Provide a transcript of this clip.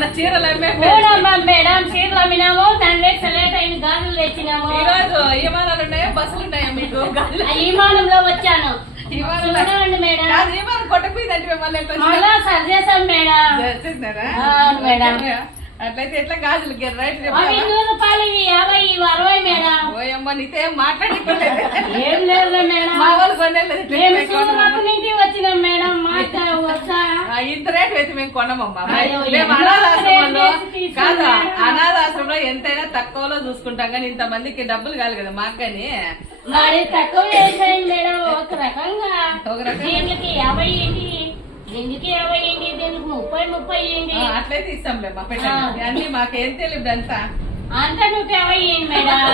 మన చీరలు మేడం చీరలు అమ్మినాము దాని సెలెక్ట్ అయిన గాజులు తెచ్చినాము. ఈ రోజు విమానాలు ఉన్నాయా బస్సులు ఉన్నాయా మీకు? విమానంలో వచ్చాను మేడం. విమానం కొట్టపోయిందంటే మళ్ళా సరి చేసాం మేడం. మేడం అట్లయితే ఎట్లా గాజులు రైట్ అవి 100 రూపాయలు, 50, 60 మేడం. ఓయమ్మ నీతో మాట్లాడుకోలేదు. ఏం లేదు మేడం, మా వాళ్ళు కొనేది మేము సూరత్ నుంచి వచ్చినాం మేడం. ఇంత రేటు అయితే మేము కొనమమ్మా. అయ్యో, మేము అనాథాశ్రమంలో కాదు, అనాథాశ్రమంలో ఎంతైనా తక్కువలో చూసుకుంటాం కానీ ఇంత మందికి డబ్బులు కాదు కదా మా అక్కని. మరి తక్కువ చేసాయి మేడం. ఒక రకంగా దీనికి 50 ఏంటి, దీనికి 50 ఏంటి, దీనికి 30 ఏంటి. అట్లయితే ఇస్తాంలేమ్మా, పెట్టండి. అన్ని మాకేం తెలియదు అంతా. అంతా 150 మేడం.